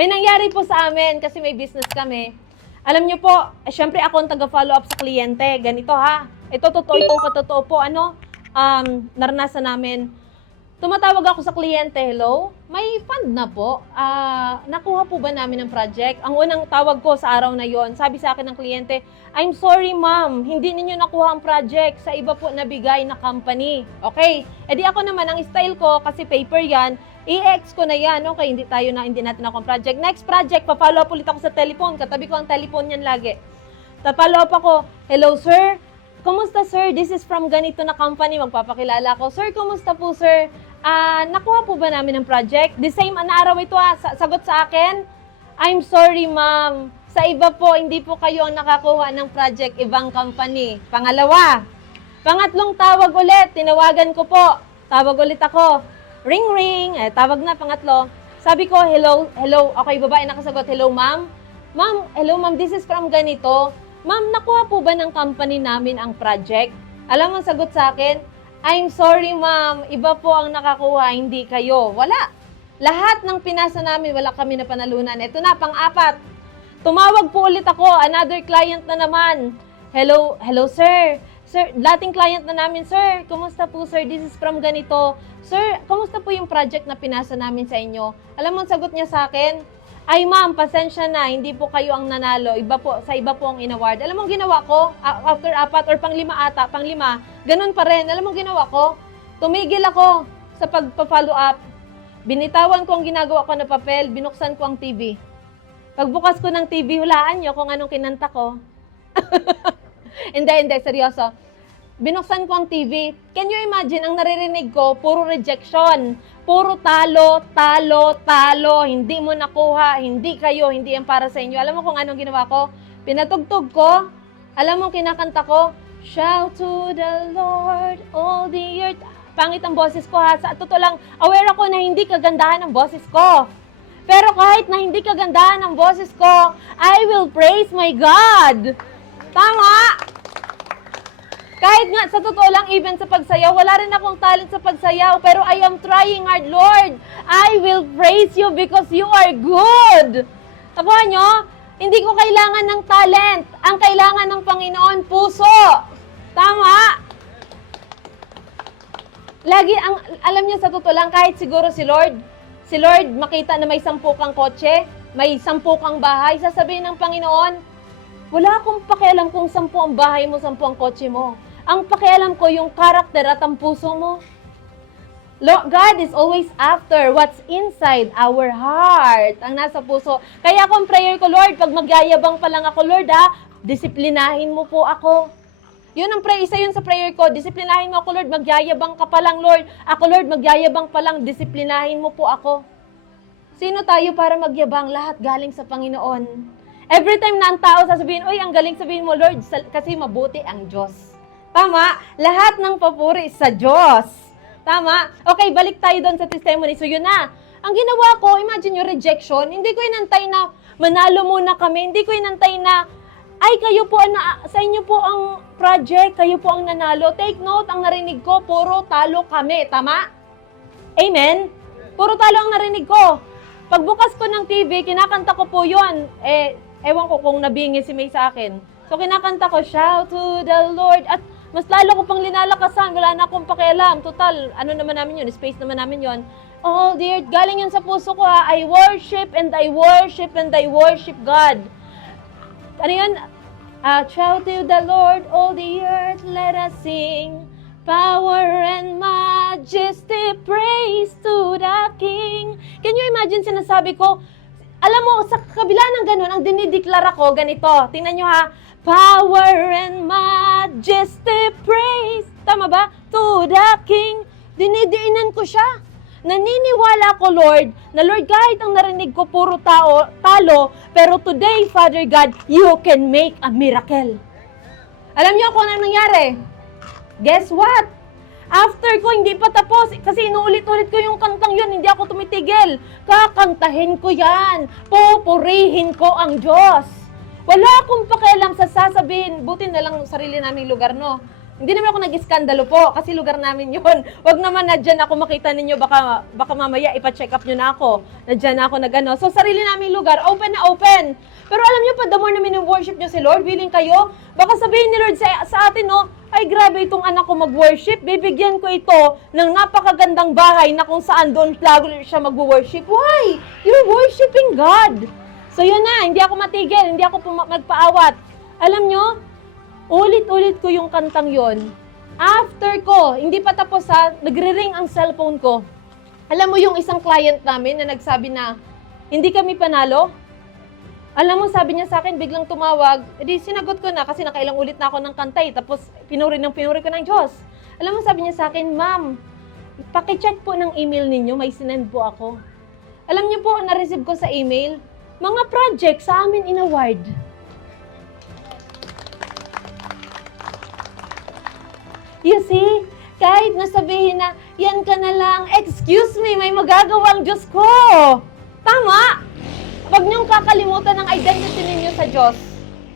May nangyari po sa amin kasi may business kami. Alam niyo po, syempre ako ang taga-follow up sa kliyente. Ganito ha. Ito totoo, itong patotoo po. Naranasan namin. Tumatawag ako sa kliyente, hello? May fund na po. Nakuha po ba namin ng project? Ang unang tawag ko sa araw na yon, sabi sa akin ng kliyente, I'm sorry ma'am, hindi ninyo nakuha ang project. Sa iba po nabigay na company. Okay? E di ako naman, ang style ko, kasi paper yan, i-ex ko na yan. Okay, hindi natin ako ang project. Next project, pa-follow up ulit ako sa telephone. Katabi ko ang telephone yan lagi. Pa-follow up ako, hello sir? Kumusta sir? This is from ganito na company. Magpapakilala ko. Sir, kumusta po sir? Nakuha po ba namin ng project? The same na araw ito sagot sa akin, I'm sorry ma'am. Sa iba po, hindi po kayo ang nakakuha ng project, ibang company. Pangalawa, pangatlong tawag ulit, tinawagan ko po. Tawag ulit ako. Ring ring, tawag na pangatlo. Sabi ko, hello. Okay, babae nakasagot, hello ma'am. Ma'am, hello ma'am, this is from ganito. Ma'am, nakuha po ba ng company namin ang project? Alam mo, sagot sa akin, I'm sorry ma'am, iba po ang nakakuha, hindi kayo. Wala. Lahat ng pinasa namin, wala kami na panalunan. Ito na, pang-apat. Tumawag po ulit ako, another client na naman. Hello sir. Sir, dating client na namin, sir, kumusta po sir? This is from ganito. Sir, kumusta po yung project na pinasa namin sa inyo? Alam mo, sagot niya sa akin, ay ma'am, pasensya na, hindi po kayo ang nanalo. Sa iba po ang inaward. Alam mo ginawa ko? After apat or panglima, ganun pa rin. Alam mo ginawa ko? Tumigil ako sa pagpa-follow up. Binitawan ko ang ginagawa ko na papel, binuksan ko ang TV. Pagbukas ko ng TV, hulaan nyo kung anong kinanta ko. Hindi, seryoso. Binuksan ko ang TV. Can you imagine, ang naririnig ko, puro rejection. Puro talo. Hindi mo nakuha, hindi kayo, hindi yan para sa inyo. Alam mo kung anong ginawa ko? Pinatugtog ko. Alam mo kinakanta ko? Shout to the Lord, all the earth. Pangit ang boses ko ha. Sa totoo lang, aware ako na hindi kagandahan ang boses ko. Pero kahit na hindi kagandahan ang boses ko, I will praise my God. Tama? Kahit nga, sa totoo lang, even sa pagsayaw, wala rin akong talent sa pagsayaw, pero I am trying hard, Lord. I will praise you because you are good. Tapuhan nyo, hindi ko kailangan ng talent. Ang kailangan ng Panginoon, puso. Tama? Alam niyo, sa totoo lang, kahit siguro si Lord makita na may 10 kang kotse, may 10 kang bahay, sasabihin ng Panginoon, wala akong pakialam kung 10 ang bahay mo, 10 ang kotse mo. Ang pakialam ko yung karakter at ang puso mo. God is always after what's inside our heart, ang nasa puso. Kaya ako ang prayer ko, Lord, pag magyayabang pa lang ako, Lord, disiplinahin mo po ako. Yun ang isa yun sa prayer ko, disiplinahin mo ako, Lord, magyayabang ka pa lang, Lord. Ako, Lord, magyayabang pa lang, disiplinahin mo po ako. Sino tayo para magyabang? Lahat galing sa Panginoon. Every time na ang tao sasabihin, oy, ang galing, sabihin mo, Lord, kasi mabuti ang Diyos. Tama? Lahat ng papuri sa Diyos. Tama? Okay, balik tayo doon sa testimony. So yun na. Ang ginawa ko, imagine yung rejection, hindi ko inantay na manalo muna kami. Hindi ko inantay na, ay, kayo po, sa inyo po ang project, kayo po ang nanalo. Take note, ang narinig ko, puro talo kami. Tama? Amen? Puro talo ang narinig ko. Pagbukas ko ng TV, kinakanta ko po yun. Ewan ko kung nabingi si May sa akin. So, kinakanta ko, shout to the Lord. At mas lalo ko pang linalakasan. Wala na akong pakialam. Total, ano naman namin yun? Space naman namin yun. Oh, dear, galing yun sa puso ko ha. I worship and I worship and I worship God. Ano yun? Shout to the Lord, all the earth, let us sing. Power and majesty, praise to the King. Can you imagine sinasabi ko? Alam mo, sa kabila ng ganun, ang dinideklara ko, ganito. Tingnan nyo ha. Power and majesty, praise. Tama ba? To the King. Dinidiinan ko siya. Naniniwala ko, Lord, na Lord, kahit ang narinig ko puro talo, pero today, Father God, you can make a miracle. Alam niyo kung ano nangyari? Guess what? After ko, hindi pa tapos, kasi inuulit-ulit ko yung kantang yun, hindi ako tumitigil. Kakantahin ko yan. Pupurihin ko ang Diyos. Wala akong pakialam sa sasabihin, buti na lang sarili naming lugar, no? Hindi naman ako nag-iskandalo po, kasi lugar namin yun. Wag naman na dyan ako makita ninyo, baka mamaya ipa-check up nyo na ako. Na dyan ako nag-ano. So, sarili namin lugar, open na open. Pero alam nyo, the more na mini-worship nyo si Lord, willing kayo, baka sabihin ni Lord sa atin, no, ay grabe itong anak ko mag-worship, bibigyan ko ito ng napakagandang bahay na kung saan doon lalo siya mag-worship. Why? You're worshiping God. So yun na, hindi ako matigil, hindi ako magpaawat. Alam nyo, ulit-ulit ko yung kantang yon. After ko, hindi pa tapos ha, nagre-ring ang cellphone ko. Alam mo yung isang client namin na nagsabi na, hindi kami panalo? Alam mo, sabi niya sa akin, biglang tumawag, edi sinagot ko na kasi nakailang ulit na ako ng kantay, tapos pinuri ko ng Diyos. Alam mo, sabi niya sa akin, Ma'am, pakicheck po ng email ninyo, may sinend po ako. Alam niyo po, na-receive ko sa email, mga project sa amin in-award. You see, kahit nasabihin na, yan ka na lang, excuse me, may magagawang Diyos ko. Tama! Huwag niyong kakalimutan ang identity ninyo sa Diyos.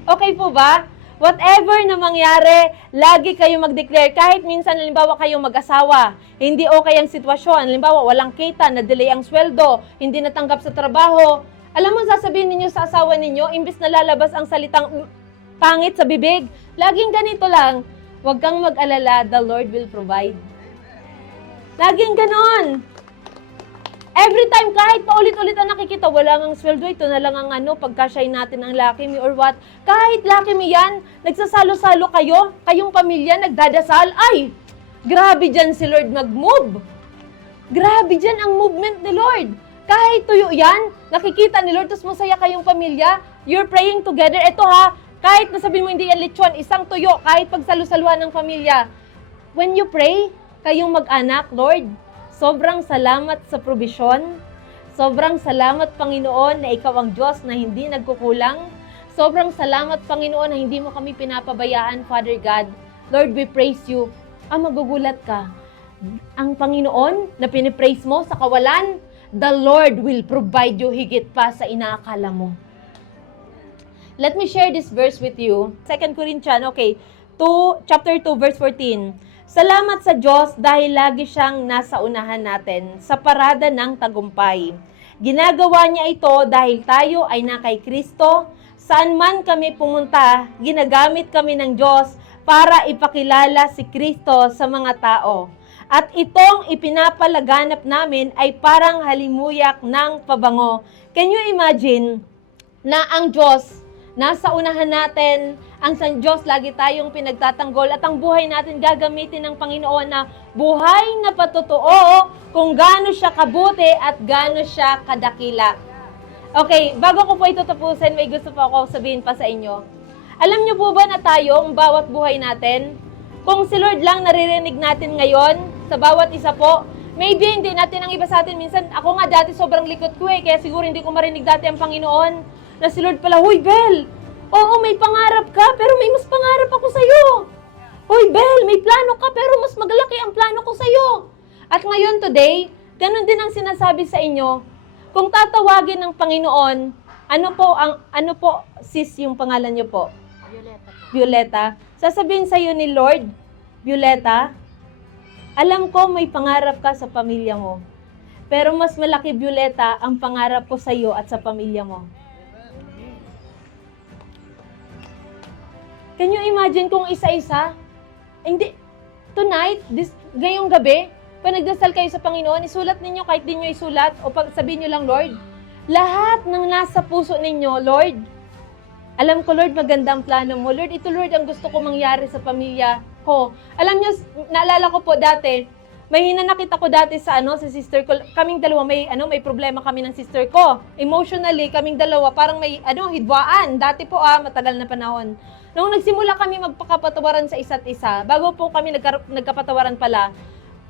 Okay po ba? Whatever na mangyari, lagi kayo mag-declare. Kahit minsan, halimbawa kayong mag-asawa, hindi okay ang sitwasyon. Halimbawa, walang kita, na-delay ang sweldo, hindi natanggap sa trabaho. Alam mo, sasabihin ninyo sa asawa ninyo, imbis na lalabas ang salitang pangit sa bibig, laging ganito lang, huwag kang mag-alala, the Lord will provide. Laging ganon. Every time, kahit paulit-ulit ang nakikita, wala ngang sweldo, ito na lang ang pagka-shine natin ang Lucky Me or what. Kahit Lucky Me yan, nagsasalo-salo kayo, kayong pamilya, nagdadasal, ay, grabe dyan si Lord mag-move. Grabe dyan ang movement ni Lord. Kahit tuyo yan, nakikita ni Lord, tapos masaya kayong pamilya, you're praying together. Ito ha, kahit nasabihin mo hindi yan lechon, isang tuyo, kahit pagsalo-saluhan ng pamilya. When you pray, kayong mag-anak, Lord, sobrang salamat sa provision. Sobrang salamat, Panginoon, na Ikaw ang Diyos na hindi nagkukulang. Sobrang salamat, Panginoon, na hindi mo kami pinapabayaan, Father God. Lord, we praise you. Magugulat ka. Ang Panginoon na pinipraise mo sa kawalan, the Lord will provide you higit pa sa inaakala mo. Let me share this verse with you. 2 Corinthians, chapter 2, verse 14. Salamat sa Diyos dahil lagi siyang nasa unahan natin sa parada ng tagumpay. Ginagawa niya ito dahil tayo ay na kay Kristo. Saan man kami pumunta, ginagamit kami ng Diyos para ipakilala si Kristo sa mga tao. At itong ipinapalaganap namin ay parang halimuyak ng pabango. Can you imagine na ang Diyos nasa unahan natin, ang San Diyos, lagi tayong pinagtatanggol at ang buhay natin gagamitin ng Panginoon na buhay na patotoo kung gaano siya kabuti at gaano siya kadakila. Okay, bago ko po ito tapusin, may gusto po ako sabihin pa sa inyo. Alam niyo po ba na tayo, ang bawat buhay natin, kung si Lord lang naririnig natin ngayon, sa bawat isa po, maybe hindi natin ang iba sa atin. Minsan, ako nga dati sobrang likot ko kaya siguro hindi ko marinig dati ang Panginoon. Na si Lord pala, Hoy Bel, oo may pangarap ka, pero may mas pangarap ako sa'yo. Hoy Bel, may plano ka, pero mas maglaki ang plano ko sa'yo. At ngayon today, ganun din ang sinasabi sa inyo, kung tatawagin ng Panginoon, ano po sis yung pangalan niyo po? Violeta po. Violeta. Sasabihin sa'yo ni Lord, Violeta, alam ko may pangarap ka sa pamilya mo. Pero mas malaki, Violeta, ang pangarap ko sa'yo at sa pamilya mo. Can you imagine kung isa-isa? Hindi, tonight, ngayong gabi, pag nagdasal kayo sa Panginoon, isulat ninyo kahit di nyo isulat, o sabihin nyo lang, Lord, lahat ng nasa puso ninyo, Lord, alam ko, Lord, maganda ang plano mo. Lord, ito, Lord, ang gusto ko mangyari sa pamilya ko. Alam nyo, naalala ko po dati, may hinanakit ako dati sa sister ko. Kaming dalawa, may problema kami ng sister ko. Emotionally, kaming dalawa, parang may hidwaan. Dati po, matagal na panahon. Nung nagsimula kami magpakapatawaran sa isa't isa, bago po kami nagkapatawaran pala,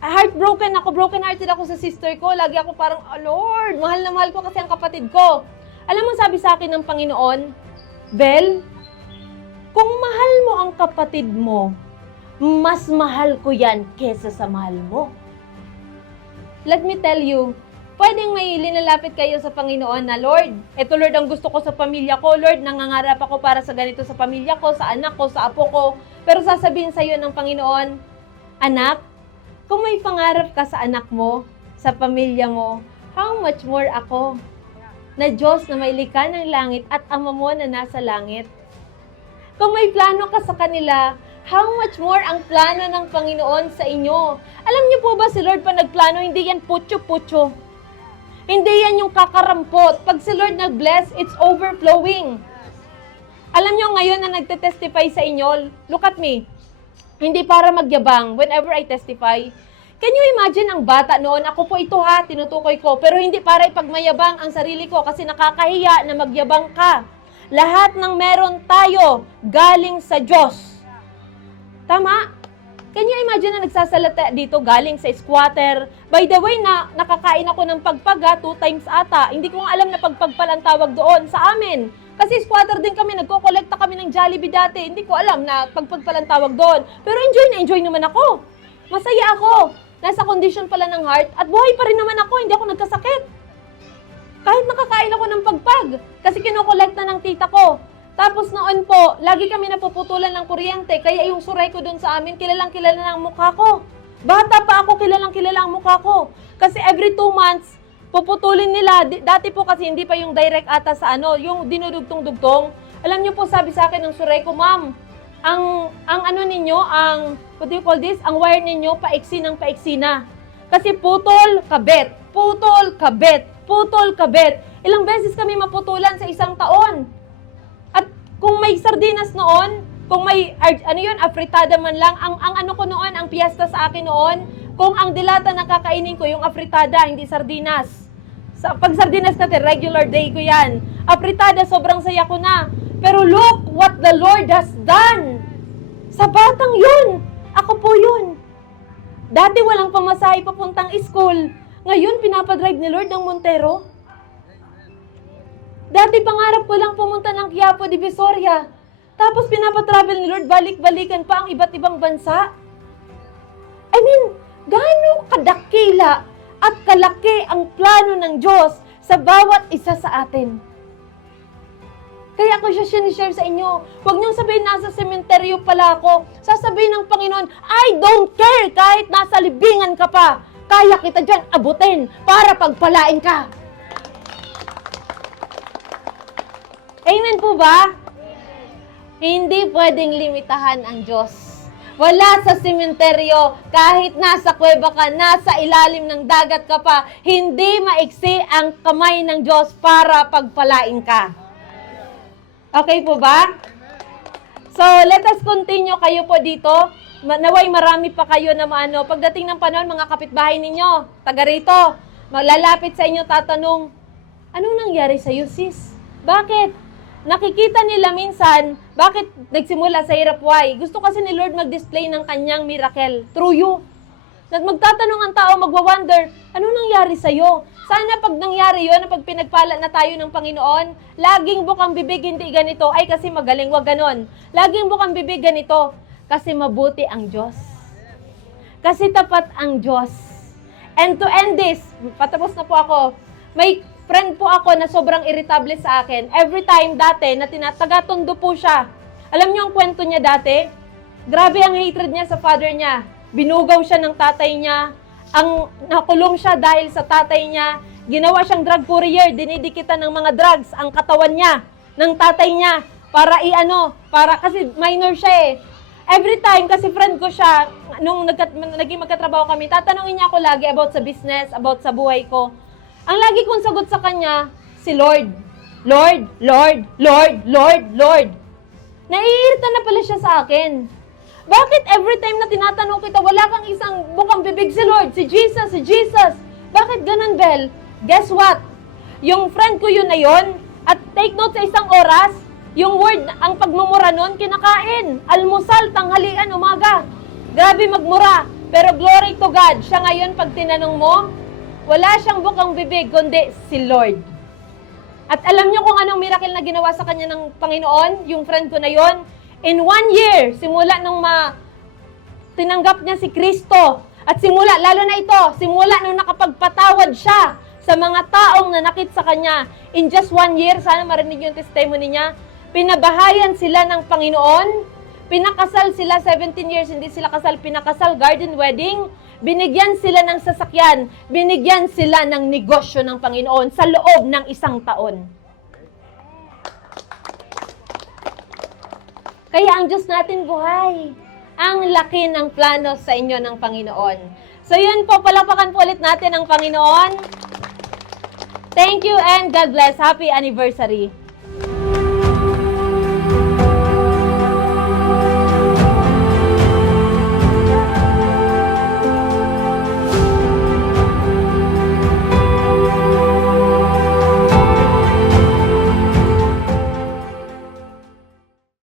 heartbroken ako, broken-hearted ako sa sister ko. Lagi ako parang, Lord, mahal na mahal ko kasi ang kapatid ko. Alam mo, sabi sa akin ng Panginoon, Bel, kung mahal mo ang kapatid mo, mas mahal ko yan kesa sa mahal mo. Let me tell you, pwedeng may linalapit kayo sa Panginoon na, Lord, eto Lord ang gusto ko sa pamilya ko, Lord, nangangarap ako para sa ganito sa pamilya ko, sa anak ko, sa apo ko. Pero sasabihin sa'yo ng Panginoon, anak, kung may pangarap ka sa anak mo, sa pamilya mo, how much more ako, na Diyos na may likha ng langit at Ama mo na nasa langit. Kung may plano ka sa kanila, how much more ang plano ng Panginoon sa inyo. Alam niyo po ba si Lord pa nagplano, hindi yan putyo-putyo. Hindi yan yung kakarampot. Pag si Lord nag-bless, it's overflowing. Alam niyo ngayon na nagte-testify sa inyo, look at me. Hindi para magyabang whenever I testify. Can you imagine ang bata noon? Ako po ito ha, tinutukoy ko. Pero hindi para ipagmayabang ang sarili ko kasi nakakahiya na magyabang ka. Lahat ng meron tayo galing sa Diyos. Tama? Can you imagine na nagsasalita dito galing sa squatter? By the way, nakakain ako ng pagpaga 2 times ata. Hindi ko alam na pagpagpal ang tawag doon sa amin. Kasi squatter din kami, nagko-collecta kami ng Jollibee dati. Hindi ko alam na pagpagpal ang tawag doon. Pero enjoy naman ako. Masaya ako. Nasa condition pala ng heart at buhay pa rin naman ako. Hindi ako nagkasakit. Kahit nakakain ako ng pagpag. Kasi kinokolekta ng tita ko. Tapos noon po, lagi kami napuputulan ng kuryente. Kaya yung suray ko doon sa amin, kilalang-kilala na ang mukha ko. Bata pa ako, kilalang-kilala ang mukha ko. Kasi every 2 months, puputulin nila. Dati po kasi hindi pa yung direct ata sa yung dinudugtong-dugtong. Alam niyo po, sabi sa akin ng suray ko, ma'am, ang ano ninyo, what do you call this? Ang wire ninyo, paiksi ng paiksi na. Kasi putol, kabit. Putol, kabit. Putol, kabit. Ilang beses kami maputulan sa isang taon. At kung may sardinas noon, kung may, afritada man lang, ang ano ko noon, ang piyesta sa akin noon, kung ang dilata na kakainin ko, yung afritada, hindi sardinas. Pag sardinas natin, regular day ko yan. Afritada, sobrang saya ko na. Pero look what the Lord has done. Sa batang yun. Ako po yun. Dati walang pamasahe papuntang school. Ngayon, pinapadrive ni Lord ng Montero. Dati pangarap ko lang pumunta ng Quiapo, Divisoria. Tapos pinapatravel ni Lord, balik-balikan pa ang iba't ibang bansa. I mean, gaano kadakila at kalaki ang plano ng Diyos sa bawat isa sa atin. Kaya ako siya sinishare sa inyo. Huwag niyong sabihin nasa sementeryo pala ako. Sasabihin ng Panginoon, I don't care kahit nasa libingan ka pa. Kaya kita dyan abutin para pagpalain ka. Amen po ba? Hindi pwedeng limitahan ang Diyos. Wala sa sementeryo, kahit nasa kuweba ka, nasa ilalim ng dagat ka pa, hindi maiksi ang kamay ng Diyos para pagpalain ka. Okay po ba? So, let us continue kayo po dito. Naway marami pa kayo na pagdating ng panahon, mga kapitbahay ninyo, taga rito, maglalapit sa inyo, tatanong, anong nangyari sa iyo, sis? Bakit? Nakikita nila minsan, bakit nagsimula sa hirap, why? Gusto kasi ni Lord mag-display ng kanyang miracle through you. Magtatanong ang tao, magwa-wonder, ano nangyari sa'yo? Sana pag nangyari yun, pag pinagpala na tayo ng Panginoon, laging bukang bibig, hindi ganito, ay kasi magaling, wag ganon. Laging bukang bibig ganito, kasi mabuti ang Diyos. Kasi tapat ang Diyos. And to end this, patapos na po ako, may friend po ako na sobrang irritable sa akin. Every time dati na taga-Tondo po siya. Alam niyo ang kwento niya dati? Grabe ang hatred niya sa father niya. Binugaw siya ng tatay niya. Nakulong siya dahil sa tatay niya. Ginawa siyang drug courier. Dinidikitan ng mga drugs ang katawan niya, ng tatay niya. Para kasi minor siya eh. Every time, kasi friend ko siya, nung naging magkatrabaho kami, tatanungin niya ako lagi about sa business, about sa buhay ko. Ang lagi kong sagot sa kanya, si Lord. Lord, Lord, Lord, Lord, Lord. Naiirita na pala siya sa akin. Bakit every time na tinatanong kita, wala kang isang bukang bibig si Lord, si Jesus, si Jesus? Bakit ganun, Bel? Guess what? Yung friend ko yun na yun, at take note sa isang oras, yung word, ang pagmumura nun, kinakain. Almusal, tanghalian, umaga. Grabe magmura. Pero glory to God, siya ngayon, pag tinanong mo, wala siyang bukang bibig, kundi si Lord. At alam niyo kung anong miracle na ginawa sa kanya ng Panginoon, yung friend ko na yon. In 1 year, simula nung tinanggap niya si Kristo, at lalo na ito, simula nung nakapagpatawad siya sa mga taong nanakit sa kanya, in just 1 year, sana marinig yung testimony niya, pinabahayan sila ng Panginoon, Pinakasal sila, 17 years, hindi sila kasal, pinakasal, garden wedding. Binigyan sila ng sasakyan, binigyan sila ng negosyo ng Panginoon sa loob ng 1 taon. Kaya ang Diyos natin buhay. Ang laki ng plano sa inyo ng Panginoon. So yun po, palapakan po ulit natin ang Panginoon. Thank you and God bless. Happy anniversary.